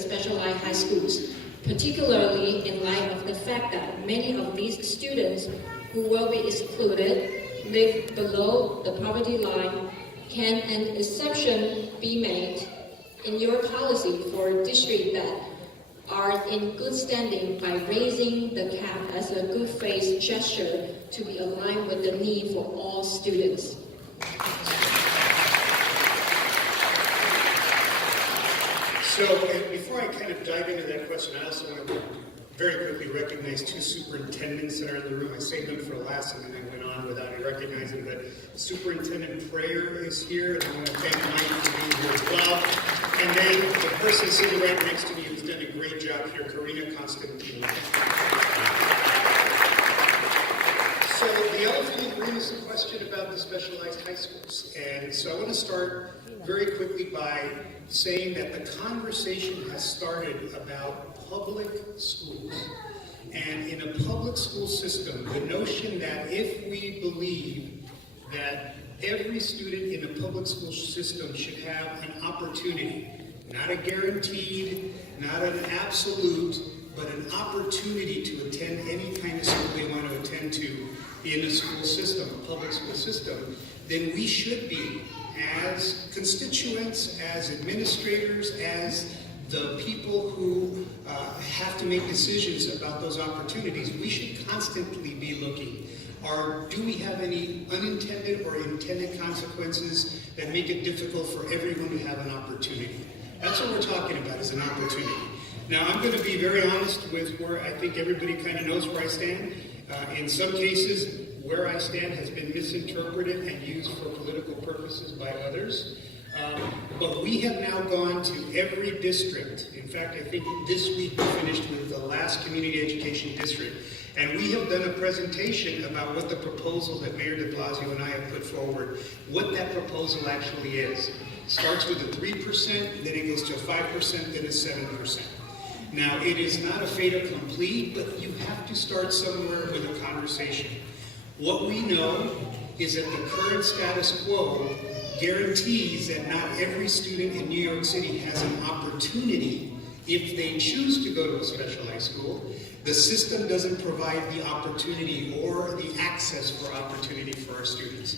specialized high schools, particularly in light of the fact that many of these students who will be excluded live below the poverty line. Can an exception be made in your policy for districts that are in good standing by raising the cap as a good faith gesture to be aligned with the need for all students? So before I kind of dive into that question, I also want to very quickly recognize two superintendents that are in the room. I saved them for last and then I went on without recognizing that Superintendent Prayer is here, and I want to thank Mike for being here as well. And then the person sitting right next to me who's done a great job here, Karina Constantino. So the elephant in the room is the question about the specialized high schools. And so I want to start very quickly by saying that the conversation has started about public schools. And in a public school system, the notion that if we believe that every student in a public school system should have an opportunity, not a guaranteed, not an absolute, but an opportunity to attend any kind of school they want to attend to in a school system, a public school system, then we should be, as constituents, as administrators, as the people who have to make decisions about those opportunities, we should constantly be looking. Do we have any unintended or intended consequences that make it difficult for everyone to have an opportunity? That's what we're talking about, is an opportunity. Now, I'm going to be very honest with where I think everybody kind of knows where I stand. In some cases, where I stand has been misinterpreted and used for political purposes by others. But we have now gone to every district. In fact, I think this week we finished with the last community education district. And we have done a presentation about what the proposal that Mayor de Blasio and I have put forward, what that proposal actually is. Starts with a 3%, then it goes to a 5%, then a 7%. Now, it is not a fait accompli, but you have to start somewhere with a conversation. What we know is that the current status quo guarantees that not every student in New York City has an opportunity if they choose to go to a specialized school. The system doesn't provide the opportunity or the access for opportunity for our students.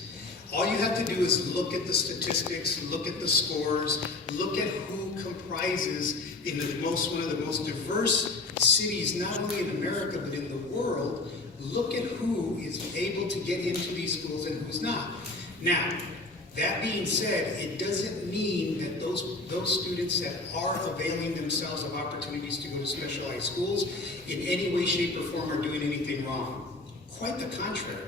All you have to do is look at the statistics, look at the scores, look at who comprises in one of the most diverse cities, not only in America, but in the world. Look at who is able to get into these schools and who's not. Now, that being said, it doesn't mean that those students that are availing themselves of opportunities to go to specialized schools in any way, shape, or form are doing anything wrong. Quite the contrary.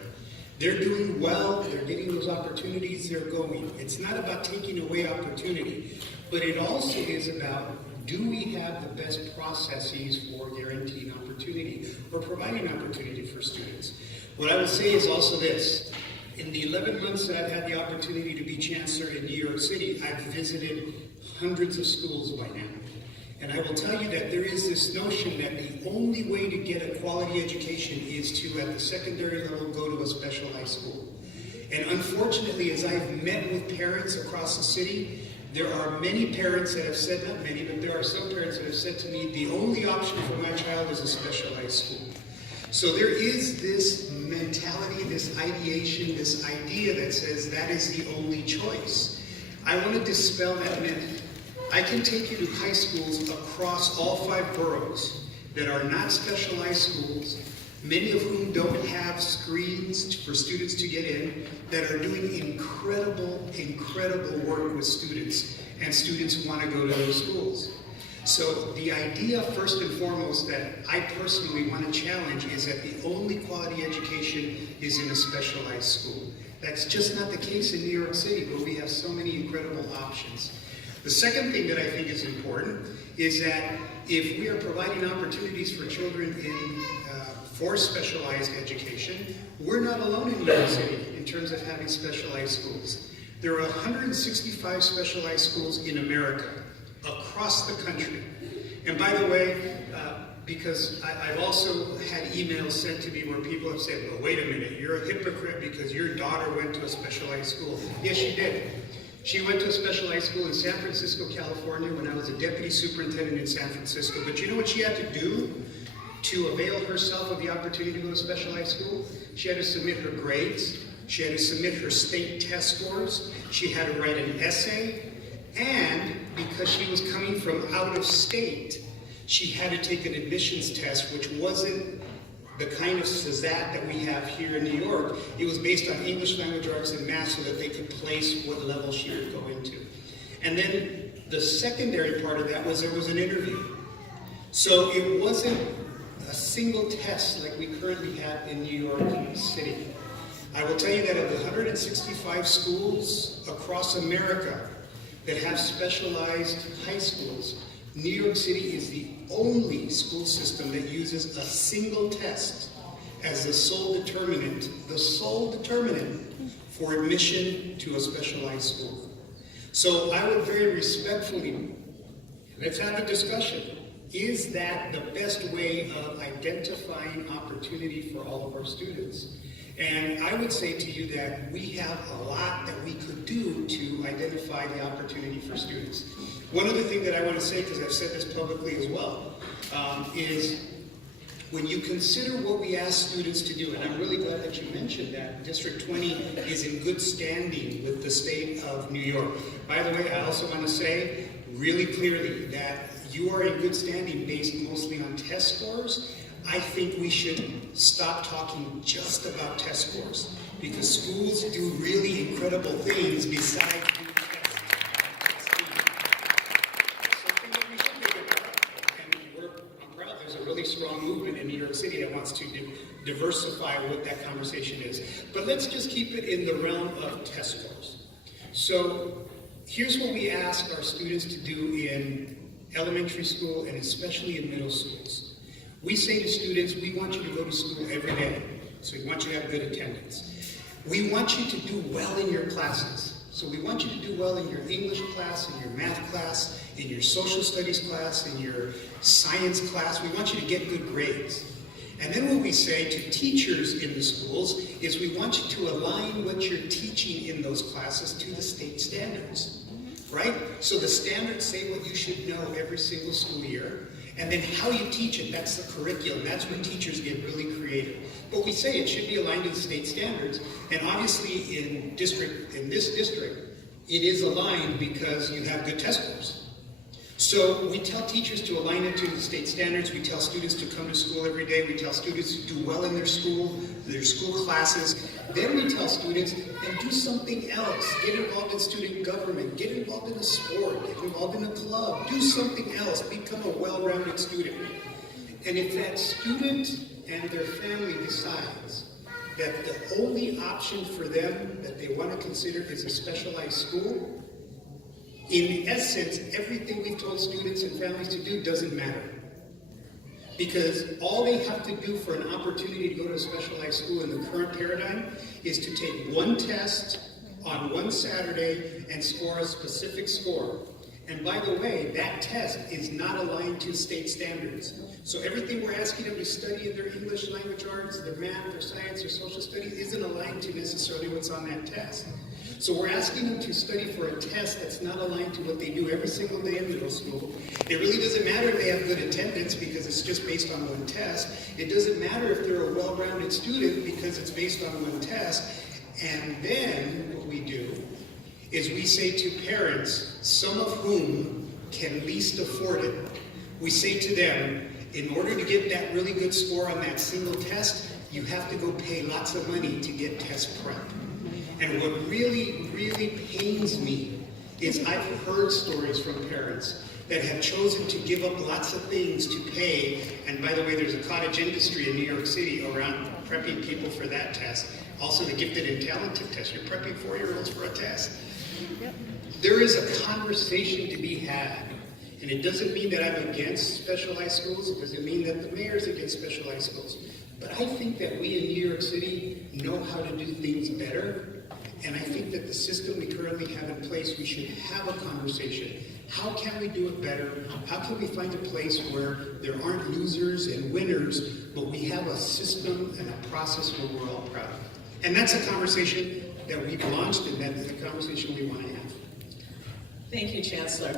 They're doing well, they're getting those opportunities, they're going. It's not about taking away opportunity, but it also is about, do we have the best processes for guaranteeing opportunity or providing opportunity for students? What I would say is also this. In the 11 months that I've had the opportunity to be chancellor in New York City, I've visited hundreds of schools by now. And I will tell you that there is this notion that the only way to get a quality education is to, at the secondary level, go to a specialized school. And unfortunately, as I've met with parents across the city, there are many parents that have said, not many, but there are some parents that have said to me, the only option for my child is a specialized school. So there is this mentality, this ideation, this idea that says that is the only choice. I want to dispel that myth. I can take you to high schools across all 5 boroughs that are not specialized schools, many of whom don't have screens for students to get in, that are doing incredible, incredible work with students, and students want to go to those schools. So the idea, first and foremost, that I personally want to challenge is that the only quality education is in a specialized school. That's just not the case in New York City, where we have so many incredible options. The second thing that I think is important is that if we are providing opportunities for children for specialized education, we're not alone in New York City in terms of having specialized schools. There are 165 specialized schools in America, across the country. And by the way, because I've also had emails sent to me where people have said, well, wait a minute, you're a hypocrite because your daughter went to a specialized school. Yes, she did. She went to a specialized school in San Francisco, California when I was a deputy superintendent in San Francisco. But you know what she had to do to avail herself of the opportunity to go to specialized school? She had to submit her grades. She had to submit her state test scores. She had to write an essay. And because she was coming from out of state, she had to take an admissions test, which wasn't the kind of SHS that we have here in New York. It was based on English language arts and math so that they could place what level she would go into. And then the secondary part of that was there was an interview. So it wasn't a single test like we currently have in New York City. I will tell you that of the 165 schools across America that have specialized high schools, New York City is the only school system that uses a single test as the sole determinant for admission to a specialized school. So I would very respectfully, let's have a discussion. Is that the best way of identifying opportunity for all of our students? And I would say to you that we have a lot that we could do to identify the opportunity for students. One other thing that I want to say, because I've said this publicly as well, is when you consider what we ask students to do, and I'm really glad that you mentioned that, District 20 is in good standing with the state of New York. By the way, I also want to say really clearly that you are in good standing based mostly on test scores. I think we should stop talking just about test scores, because schools do really incredible things besides doing tests. Something that we should think about. And I'm proud there's a really strong movement in New York City that wants to diversify what that conversation is. But let's just keep it in the realm of test scores. So here's what we ask our students to do in elementary school and especially in middle schools. We say to students, we want you to go to school every day, so we want you to have good attendance. We want you to do well in your classes. So we want you to do well in your English class, in your math class, in your social studies class, in your science class. We want you to get good grades. And then what we say to teachers in the schools is we want you to align what you're teaching in those classes to the state standards, right? So the standards say what you should know every single school year. And then how you teach it, that's the curriculum. That's where teachers get really creative. But we say it should be aligned to the state standards. And obviously in this district, it is aligned because you have good test scores. So we tell teachers to align it to the state standards. We tell students to come to school every day. We tell students to do well in their school classes. Then we tell students, and do something else. Get involved in student government. Get involved in a sport. Get involved in a club. Do something else. Become a well-rounded student. And if that student and their family decides that the only option for them that they want to consider is a specialized school, in essence, everything we've told students and families to do doesn't matter. Because all they have to do for an opportunity to go to a specialized school in the current paradigm is to take one test on one Saturday and score a specific score. And by the way, that test is not aligned to state standards. So everything we're asking them to study in their English language arts, their math, their science, their social studies isn't aligned to necessarily what's on that test. So we're asking them to study for a test that's not aligned to what they do every single day in middle school. It really doesn't matter if they have good attendance because it's just based on one test. It doesn't matter if they're a well-rounded student because it's based on one test. And then what we do is we say to parents, some of whom can least afford it, we say to them, in order to get that really good score on that single test, you have to go pay lots of money to get test prep. And what really, really pains me is I've heard stories from parents that have chosen to give up lots of things to pay. And by the way, there's a cottage industry in New York City around prepping people for that test. Also the gifted and talented test. You're prepping 4-year-olds for a test. There is a conversation to be had. And it doesn't mean that I'm against specialized schools. It doesn't mean that the mayor's against specialized schools. But I think that we in New York City know how to do things better. And I think that the system we currently have in place, we should have a conversation. How can we do it better? How can we find a place where there aren't losers and winners, but we have a system and a process where we're all proud of? And that's a conversation that we've launched, and that's a conversation we want to have. Thank you, Chancellor.